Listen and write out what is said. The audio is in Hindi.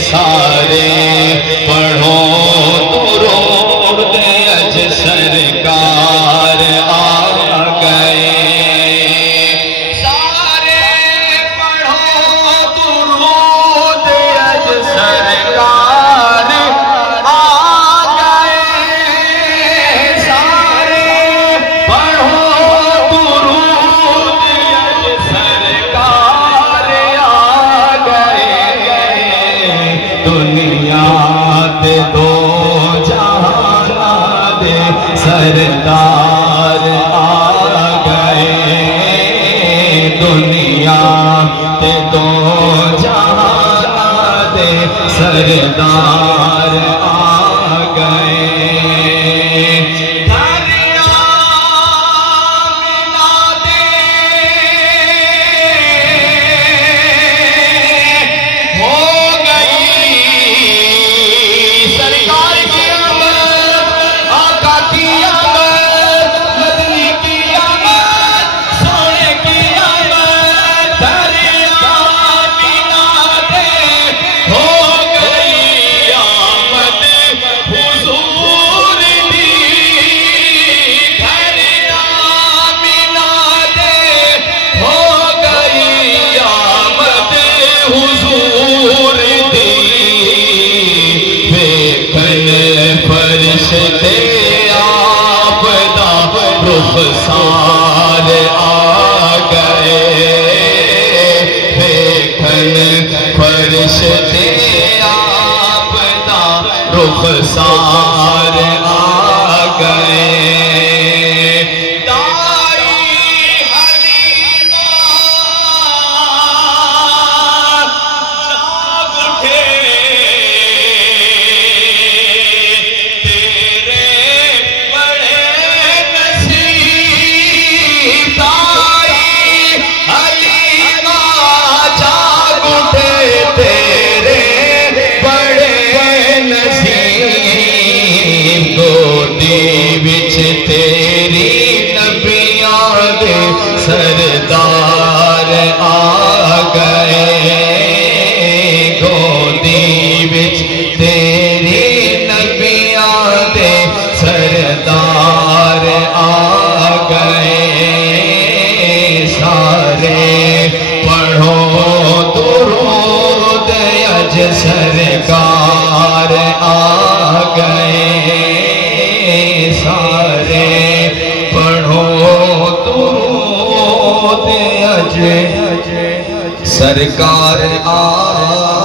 सारे पढ़ो दुरूद अज सरकार आ गए। सारे पढ़ो दुरूद अज सरकार आ गए। सारे पढ़ो दुरूद अज सरकार आ गए। दुनिया दे दो जहाना दे सरदार आ गए। दुनिया दे दो जहाना दे सरदार आ गए। रुखसार आ गए। देखन फरिश्ते आपदा रुखसार आ गए। तेरी नबियां दे सरदार आ गए। गोदी विच तेरी नबियां दे सरदार आ गए। सारे पढ़ो दुरूद अज सरकार आ गए। सारे पढ़ो दुरूद अज सरकार आ